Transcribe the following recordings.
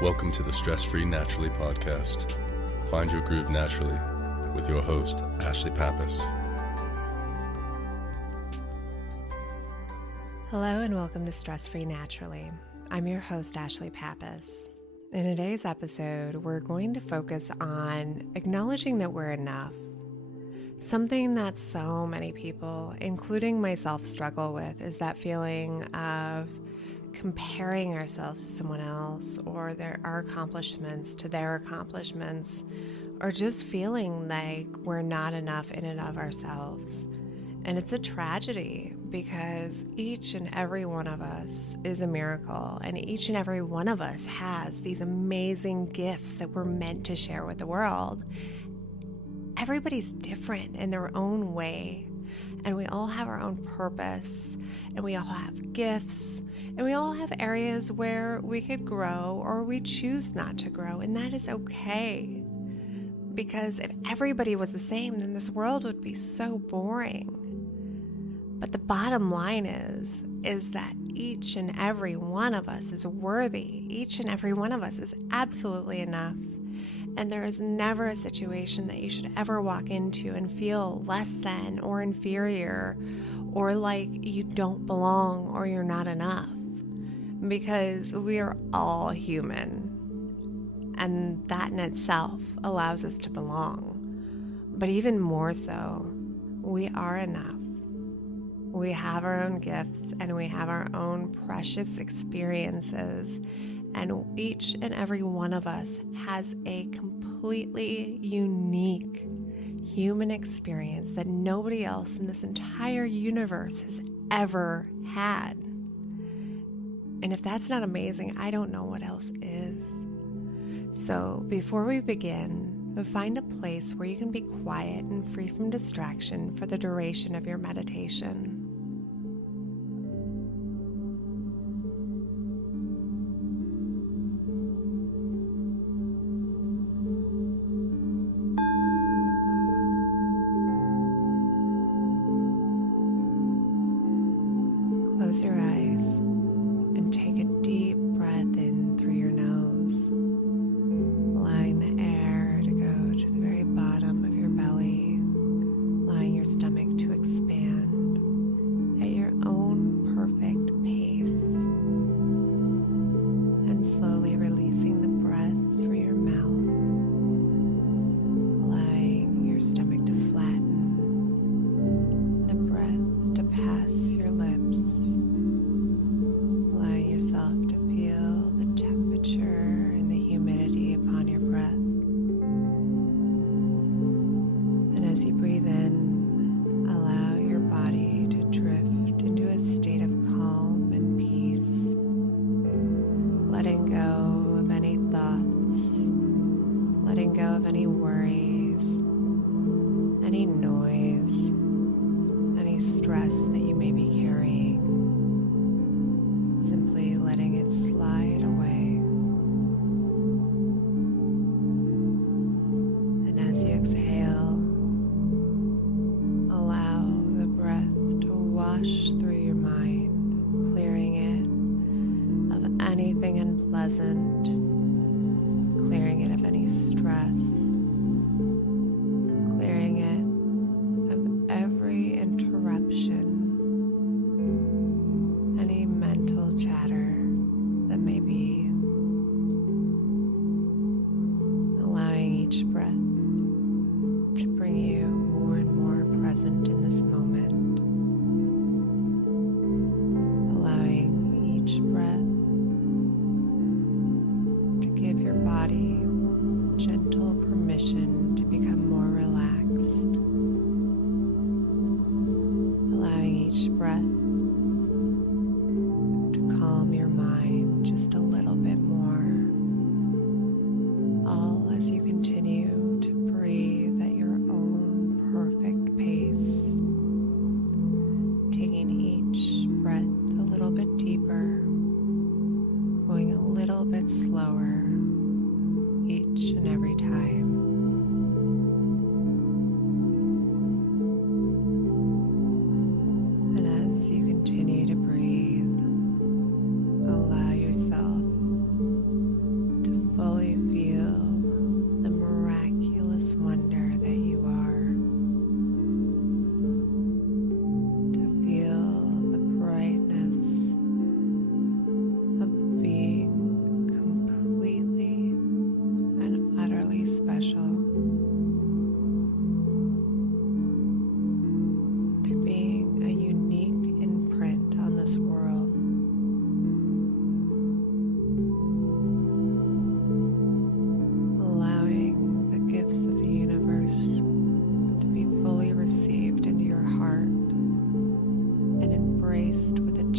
Welcome to the Stress-Free Naturally podcast. Find your groove naturally with your host, Ashlie Pappas. Hello and welcome to Stress-Free Naturally. I'm your host, Ashlie Pappas. In today's episode, we're going to focus on acknowledging that we're enough. Something that so many people, including myself, struggle with is that feeling of comparing ourselves to someone else or our accomplishments to their accomplishments, or just feeling like we're not enough in and of ourselves. And it's a tragedy because each and every one of us is a miracle, and each and every one of us has these amazing gifts that we're meant to share with the world. Everybody's different in their own way, and we all have our own purpose, and we all have gifts, and we all have areas where we could grow or we choose not to grow, and that is okay. Because if everybody was the same, then this world would be so boring. But the bottom line is that each and every one of us is worthy. Each and every one of us is absolutely enough. And there is never a situation that you should ever walk into and feel less than or inferior or like you don't belong or you're not enough. Because we are all human. And that in itself allows us to belong. But even more so, we are enough. We have our own gifts and we have our own precious experiences. And each and every one of us has a completely unique human experience that nobody else in this entire universe has ever had. And if that's not amazing, I don't know what else is. So before we begin, find a place where you can be quiet and free from distraction for the duration of your meditation. Close your eyes and take a deep breath in through your nose, allowing the air to go to the very bottom of your belly, allowing your stomach to expand at your own perfect pace, and slowly releasing the breath through your mouth, allowing your stomach to flatten, the breath to pass your lips, allowing yourself to feel the temperature and the humidity upon your breath. And as you breathe in, allow your body to drift into a state of calm and peace, letting go of any thoughts, letting go of any worries, any noise, any stress that you may be carrying. Simply letting it slide away. And as you exhale, allow the breath to wash through your mind, clearing it of anything unpleasant, clearing it of any stress, clearing it of every interruption, any mental chatter that may be, allowing each breath to bring you more and more present in this moment, allowing each breath to give your body gentle permission to become more relaxed, allowing each breath to calm your mind just a little bit more, all as you continue to breathe at your own perfect pace, taking each breath a little bit deeper, going a little bit slower each and every time. And as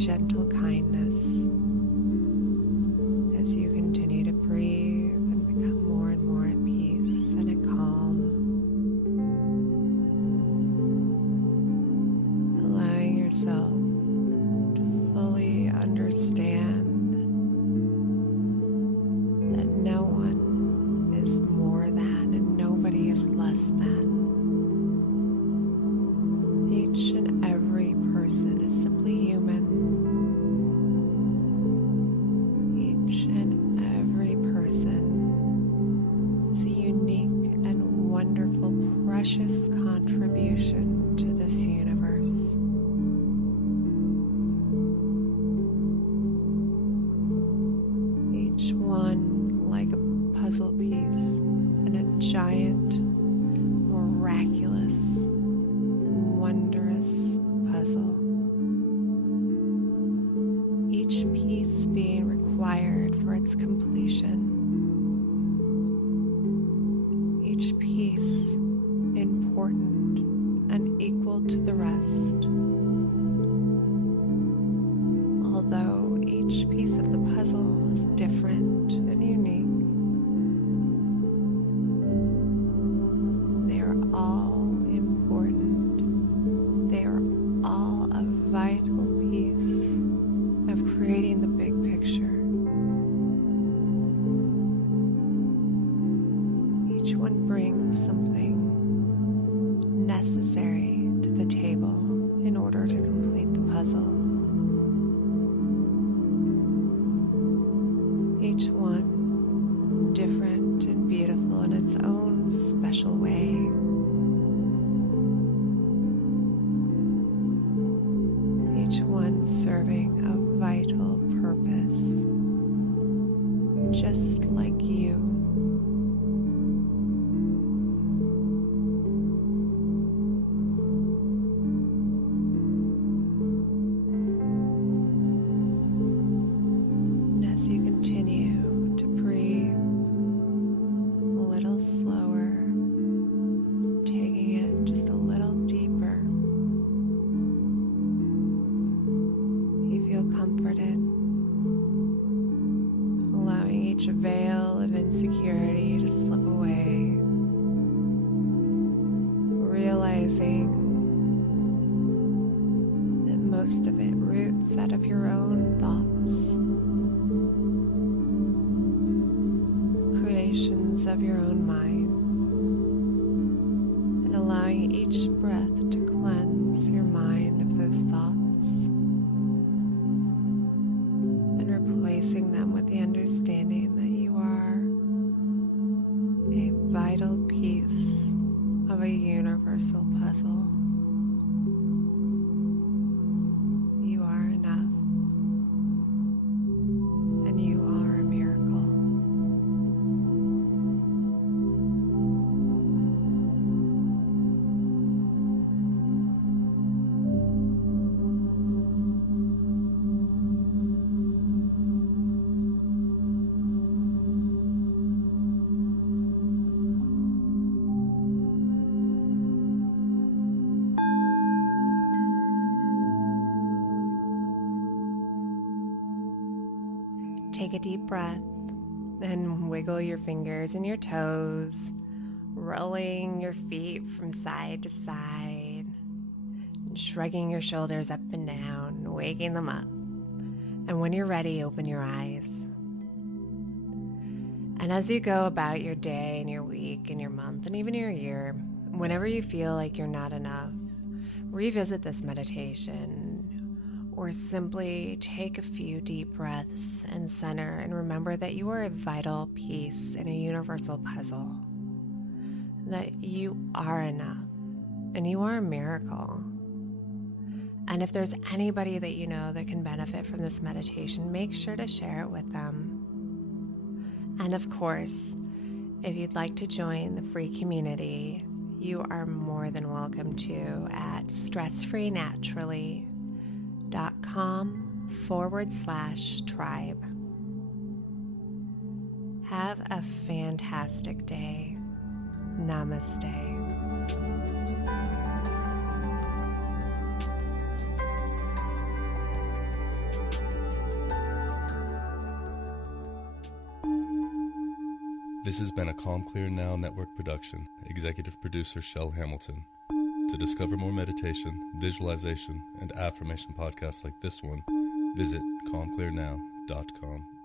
gentle kindness as you continue to breathe and become more and more at peace and at calm. Allowing yourself to fully understand that no one is more than and nobody is less than. Each and every person is simply human. Each and every person is a unique and wonderful, precious contribution to this universe. Each one like a puzzle piece in a giant, miraculous, wondrous puzzle. Each piece being required for its completion. Each piece important and equal to the rest. Although each piece of the puzzle is different and unique, they are all important. They are all a vital piece of creating the big picture. Each one brings something necessary to the table in order to complete the puzzle. Each one different and beautiful in its own special way. Each one serving a vital purpose, just like you. And as you continue to breathe a little slower, taking it just a little deeper, you feel comforted, allowing each veil of insecurity to slip away, realizing that most of it roots out of your own thoughts, creations of your own mind, and allowing each breath to cleanse your mind of those thoughts and replacing them with the understanding that you are a vital piece of a universal puzzle. You are enough, and you are a miracle. Take a deep breath and wiggle your fingers and your toes, rolling your feet from side to side, and shrugging your shoulders up and down, waking them up. And when you're ready, open your eyes. And as you go about your day and your week and your month and even your year, whenever you feel like you're not enough, revisit this meditation, or simply take a few deep breaths and center and remember that you are a vital piece in a universal puzzle, that you are enough and you are a miracle. And if there's anybody that you know that can benefit from this meditation, make sure to share it with them. And of course, if you'd like to join the free community, you are more than welcome to at stressfreenaturally.com/tribe. Have a fantastic day. Namaste. This has been a Calm Clear Now Network production. Executive producer Shell Hamilton. To discover more meditation, visualization, and affirmation podcasts like this one, visit calmclearnow.com.